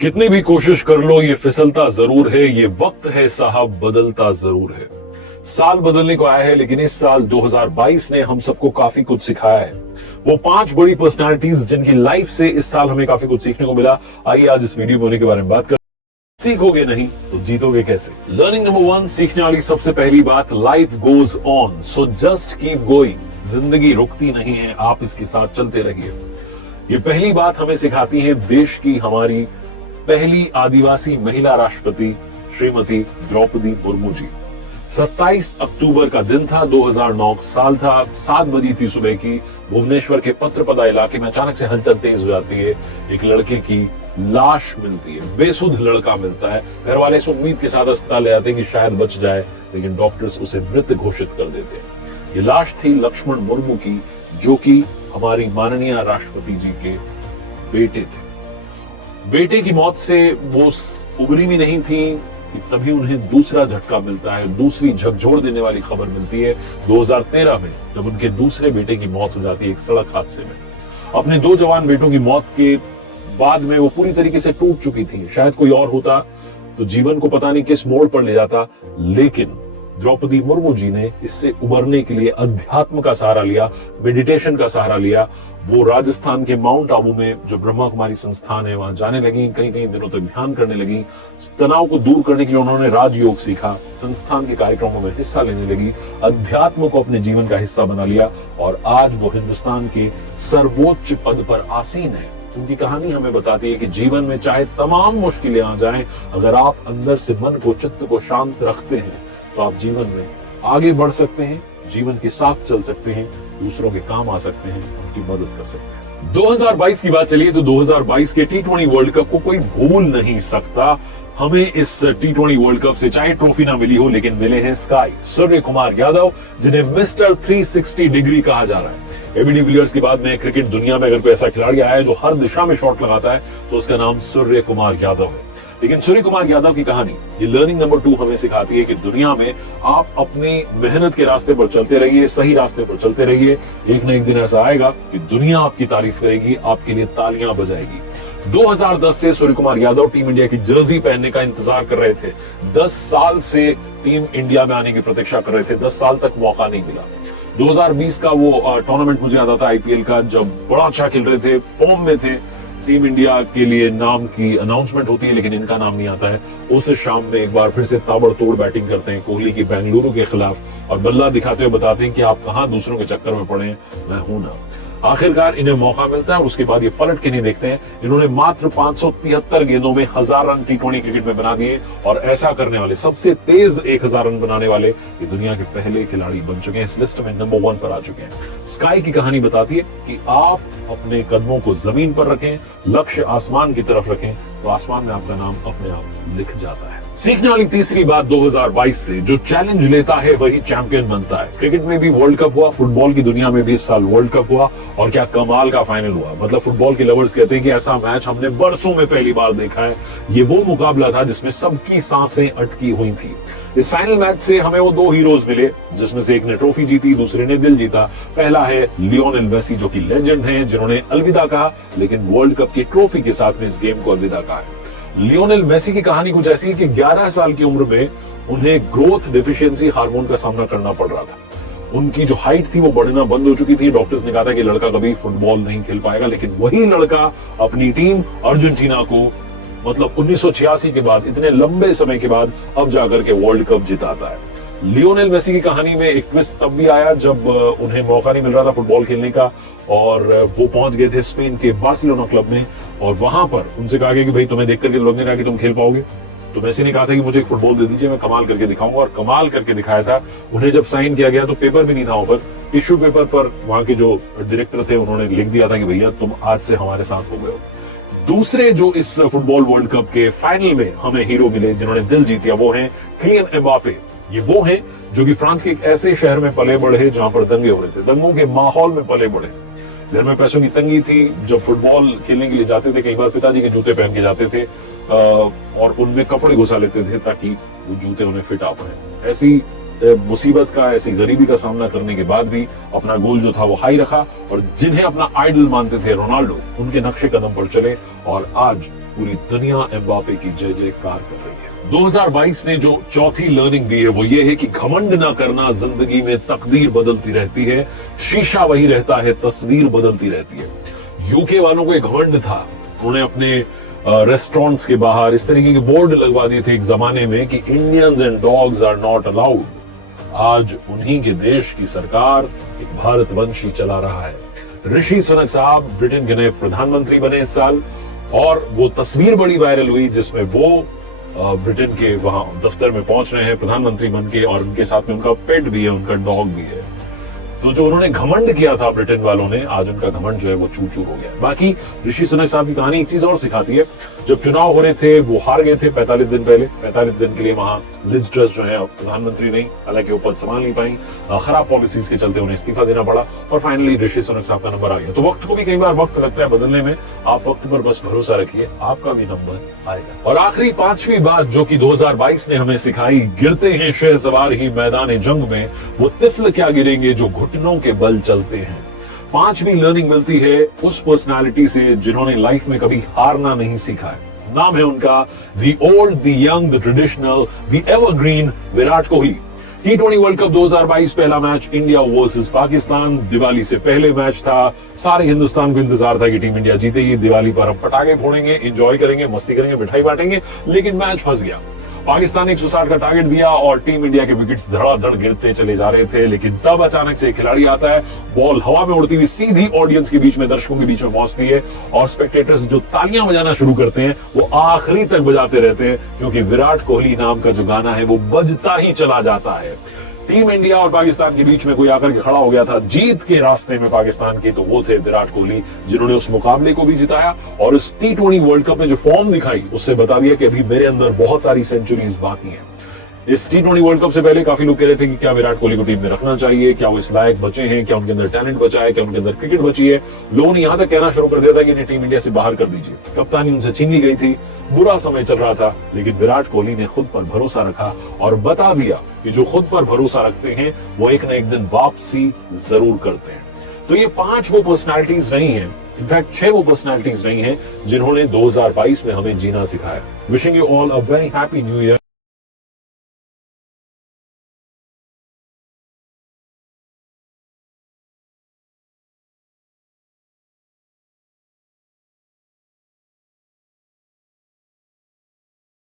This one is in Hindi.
कितनी भी कोशिश कर लो ये फिसलता जरूर है, ये वक्त है साहब बदलता जरूर है। साल बदलने को आया है, लेकिन इस साल 2022 ने हम सबको काफी कुछ सिखाया है। वो 5 बड़ी पर्सनालिटीज जिनकी लाइफ से इस साल हमें काफी कुछ सीखने को मिला। आइए आज इस वीडियो में उन्हीं के बारे में बात करें। सीखोगे नहीं तो जीतोगे कैसे। लर्निंग नंबर 1, सीखने वाली सबसे पहली बात, life goes on so just keep going. जिंदगी रुकती नहीं है, आप इसके साथ चलते रहिए। ये पहली बात हमें सिखाती है देश की हमारी पहली आदिवासी महिला राष्ट्रपति श्रीमती द्रौपदी मुर्मू जी। 27 अक्टूबर का दिन था, 2009 साल था, 7 बजी थी सुबह की। भुवनेश्वर के पत्रपदा इलाके में अचानक से हलचल तेज हो जाती है। एक लड़के की लाश मिलती है, बेसुध लड़का मिलता है। घर वाले इस उम्मीद के साथ अस्पताल ले आते हैं कि शायद बच जाए, लेकिन डॉक्टर्स उसे मृत घोषित कर देते हैं। ये लाश थी लक्ष्मण मुर्मू की, जो कि हमारी माननीय राष्ट्रपति जी के बेटे थे। बेटे की मौत से वो उबरी भी नहीं थी कि तभी उन्हें दूसरा झटका मिलता है, दूसरी झकझोर देने वाली खबर मिलती है 2013 में, जब उनके दूसरे बेटे की मौत हो जाती है एक सड़क हादसे में। अपने 2 जवान बेटों की मौत के बाद में वो पूरी तरीके से टूट चुकी थी। शायद कोई और होता तो जीवन को पता नहीं किस मोड़ पर ले जाता, लेकिन द्रौपदी मुर्मू जी ने इससे उबरने के लिए अध्यात्म का सहारा लिया, मेडिटेशन का सहारा लिया। वो राजस्थान के माउंट आबू में जो ब्रह्मा कुमारी संस्थान है वहां जाने लगी, कई कई दिनों तक ध्यान करने लगी। तनाव को दूर करने के लिए उन्होंने राजयोग सीखा, संस्थान के कार्यक्रमों में हिस्सा लेने लगी, अध्यात्म को अपने जीवन का हिस्सा बना लिया और आज वो हिंदुस्तान के सर्वोच्च पद पर आसीन है। उनकी कहानी हमें बताती है कि जीवन में चाहे तमाम मुश्किलें आ जाएं, अगर आप अंदर से मन को, चित्त को शांत रखते हैं तो आप जीवन में आगे बढ़ सकते हैं, जीवन के साथ चल सकते हैं, दूसरों के काम आ सकते हैं, उनकी मदद कर सकते हैं। 2022 की बात चलिए तो 2022 के T20 वर्ल्ड कप को कोई भूल नहीं सकता। हमें इस T20 वर्ल्ड कप से चाहे ट्रॉफी ना मिली हो, लेकिन मिले हैं स्काई, सूर्य कुमार यादव, जिन्हें मिस्टर 360 डिग्री कहा जा रहा है। एबी डिविलियर्स के बाद में क्रिकेट दुनिया में अगर कोई ऐसा खिलाड़ी आया है जो हर दिशा में शॉट लगाता है तो उसका नाम सूर्य कुमार यादव है। लेकिन सूर्य कुमार यादव की कहानी, ये लर्निंग नंबर 2 हमें सिखाती है कि दुनिया में आप अपनी मेहनत के रास्ते पर चलते रहिए, सही रास्ते पर चलते रहिए। एक न एक दिन ऐसा आएगा कि दुनिया आपकी तारीफ करेगी, आपके लिए तालियां बजाएगी। 2010 से सूर्य कुमार यादव टीम इंडिया की जर्सी पहनने का इंतजार कर रहे थे। 10 साल से टीम इंडिया में आने की प्रतीक्षा कर रहे थे, 10 साल तक मौका नहीं मिला। 2020 का वो टूर्नामेंट मुझे याद आता है, आईपीएल का, जब बड़ा अच्छा खेल रहे थे, फॉर्म में थे। टीम इंडिया के लिए नाम की अनाउंसमेंट होती है, लेकिन इनका नाम नहीं आता है। उस शाम में एक बार फिर से ताबड़तोड़ बैटिंग करते हैं कोहली की बेंगलुरु के खिलाफ और बल्ला दिखाते हुए बताते हैं कि आप कहां दूसरों के चक्कर में पड़े हैं, मैं हूं ना। आखिरकार इन्हें मौका मिलता है और उसके बाद ये पलट के नहीं देखते हैं। इन्होंने मात्र 573 गेंदों में 1000 रन T20 क्रिकेट में बना दिए और ऐसा करने वाले, सबसे तेज 1000 रन बनाने वाले ये दुनिया के पहले खिलाड़ी बन चुके हैं। इस लिस्ट में नंबर 1 पर आ चुके हैं। स्काई की कहानी बताती है कि आप अपने कदमों को जमीन पर रखें, लक्ष्य आसमान की तरफ रखें, तो आसमान में आपका नाम अपने आप लिख जाता है। सीखने वाली तीसरी बात 2022 से, जो चैलेंज लेता है वही चैंपियन बनता है। क्रिकेट में भी वर्ल्ड कप हुआ, फुटबॉल की दुनिया में भी इस साल वर्ल्ड कप हुआ और क्या कमाल का फाइनल हुआ। मतलब फुटबॉल के लवर्स कहते हैं कि ऐसा मैच हमने बरसों में पहली बार देखा है। ये वो मुकाबला था जिसमें सबकी सांसें अटकी हुई थी। इस फाइनल मैच से हमें वो 2 हीरोज मिले, जिसमें से एक ने ट्रॉफी जीती, दूसरे ने दिल जीता। पहला है लियोनेल मेसी, जो कि लेजेंड हैं, जिन्होंने अलविदा कहा, लेकिन वर्ल्ड कप की ट्रॉफी के साथ में इस गेम को अलविदा कहा है। लियोनेल मेसी की कहानी कुछ ऐसी है कि 11 साल की उम्र में उन्हें ग्रोथ डेफिशिएंसी हार्मोन का सामना करना पड़ रहा था। उनकी जो हाइट थी वो बढ़ना बंद हो चुकी थी। डॉक्टर्स ने कहा था कि लड़का कभी फुटबॉल नहीं खेल पाएगा, लेकिन वही लड़का अपनी टीम अर्जेंटीना को, मतलब 1986 के बाद, इतने लंबे समय के बाद, अब जाकर के वर्ल्ड कप जिताता है। लियोनेल मेसी की कहानी में एक ट्विस्ट तब भी आया जब उन्हें मौका नहीं मिल रहा था फुटबॉल खेलने का और वो पहुंच गए थे स्पेन के बार्सिलोना क्लब में और वहां पर उनसे कहा गया कि भाई तुम्हें देख करके लोग ने कहा कि तुम खेल पाओगे। तो मेसी ने कहा था कि मुझे एक फुटबॉल दे दीजिए, मैं कमाल करके दिखाऊंगा, और कमाल करके दिखाया था। उन्हें जब साइन किया गया तो पेपर भी नहीं था ऊपर, टिश्यू पेपर पर वहां के जो डायरेक्टर थे उन्होंने लिख दिया था कि भैया तुम आज से हमारे साथ हो गए हो। दूसरे जो इस फुटबॉल वर्ल्ड कप के फाइनल में हमें हीरो मिले, जिन्होंने दिल जीत, वो हैं किलियन एम्बापे। ये वो हैं जो कि फ्रांस के एक ऐसे शहर में पले बढ़े जहां पर दंगे हो रहे थे, दंगों के माहौल में पले बढ़े। घर में पैसों की तंगी थी, जब फुटबॉल खेलने के लिए जाते थे कई बार पिताजी के जूते पहन के जाते थे और उनमें कपड़े घुसा लेते थे ताकि वो जूते उन्हें फिट आ पाए। ऐसी मुसीबत का, ऐसी गरीबी का सामना करने के बाद भी अपना गोल जो था वो हाई रखा और जिन्हें अपना आइडल मानते थे रोनाल्डो, उनके नक्शे कदम पर चले और आज पूरी दुनिया एम्बापे की जय जयकार कर रही है। 2022 ने जो चौथी लर्निंग दी है वो ये है कि घमंड ना करना, जिंदगी में तकदीर बदलती रहती है, शीशा वही रहता है, तस्वीर बदलती रहती है। यूके वालों को एक घमंड था, उन्होंने अपने रेस्टोरेंट्स के बाहर इस तरीके के बोर्ड लगवा दिए थे एक जमाने में कि Indians and dogs are not allowed. आज उन्हीं के देश की सरकार एक भारतवंशी चला रहा है। ऋषि सुनक साहब ब्रिटेन के नए प्रधानमंत्री बने इस साल, और वो तस्वीर बड़ी वायरल हुई जिसमें वो ब्रिटेन के वहां दफ्तर में पहुंच रहे हैं प्रधानमंत्री बनके, और उनके साथ में उनका पेट भी है, उनका डॉग भी है। तो जो उन्होंने घमंड किया था ब्रिटेन वालों ने, आज उनका घमंड जो है वो चूर चूर हो गया। बाकी ऋषि सुनक साहब की कहानी एक चीज और सिखाती है। जब चुनाव हो रहे थे वो हार गए थे 45 दिन पहले। 45 दिन के लिए वहां लिज ट्रस जो है प्रधानमंत्री नहीं, हालांकि वो पद संभाल नहीं पाई, खराब पॉलिसीज के चलते उन्हें इस्तीफा देना पड़ा, और फाइनली ऋषि सुनक साहब का नंबर आ गया। तो वक्त को भी कई बार वक्त लगता है बदलने में, आप वक्त पर बस भरोसा रखिए, आपका भी नंबर आएगा। और आखिरी पांचवी बात जो कि 2022 ने हमें सिखाई, गिरते हैं शहसवार ही मैदान जंग में, वो तिफल क्या गिरेंगे जो घुटनों के बल चलते हैं। पांचवी लर्निंग मिलती है उस पर्सनालिटी से जिन्होंने लाइफ में कभी हारना नहीं सीखा है। नाम है उनका the old, the young, the traditional, the evergreen Virat Kohli. T20 world cup 2022 पहला match India versus Pakistan, Diwali से पहले मैच था। सारे हिंदुस्तान को इंतजार था कि टीम इंडिया जीतेगी, दिवाली पर हम पटाखे फोड़ेंगे, एंजॉय करेंगे, मस्ती करेंगे, मिठाई बांटेंगे, लेकिन मैच फंस गया। पाकिस्तान ने 160 का टारगेट दिया और टीम इंडिया के विकेट्स धड़ाधड़ गिरते चले जा रहे थे, लेकिन तब अचानक से खिलाड़ी आता है, बॉल हवा में उड़ती हुई सीधी ऑडियंस के बीच में, दर्शकों के बीच में पहुंचती है, और स्पेक्टेटर्स जो तालियां बजाना शुरू करते हैं वो आखिरी तक बजाते रहते हैं, क्योंकि विराट कोहली नाम का जो गाना है वो बजता ही चला जाता है। टीम इंडिया और पाकिस्तान के बीच में कोई आकर के खड़ा हो गया था जीत के रास्ते में पाकिस्तान की, तो वो थे विराट कोहली, जिन्होंने उस मुकाबले को भी जिताया और इस T20 वर्ल्ड कप में जो फॉर्म दिखाई उससे बता दिया कि अभी मेरे अंदर बहुत सारी सेंचुरीज बाकी हैं। इस T20 वर्ल्ड कप से पहले काफी लोग कह रहे थे कि क्या विराट कोहली को टीम में रखना चाहिए, क्या वो इस लायक बचे हैं, क्या उनके अंदर टैलेंट बचा है, क्या उनके अंदर क्रिकेट बची है। लोगों ने यहां तक कहना शुरू कर दिया था कि इन्हें टीम इंडिया से बाहर कर दीजिए। कप्तानी उनसे छीन ली गई थी, बुरा समय चल रहा था, लेकिन विराट कोहली ने खुद पर भरोसा रखा और बता दिया कि जो खुद पर भरोसा रखते हैं वो एक न एक दिन वापसी जरूर करते हैं। तो ये 5 वो पर्सनालिटीज रही हैं, इनफैक्ट 6 वो पर्सनालिटीज रही हैं जिन्होंने 2022 में हमें जीना सिखाया। Wishing you all a very happy new year.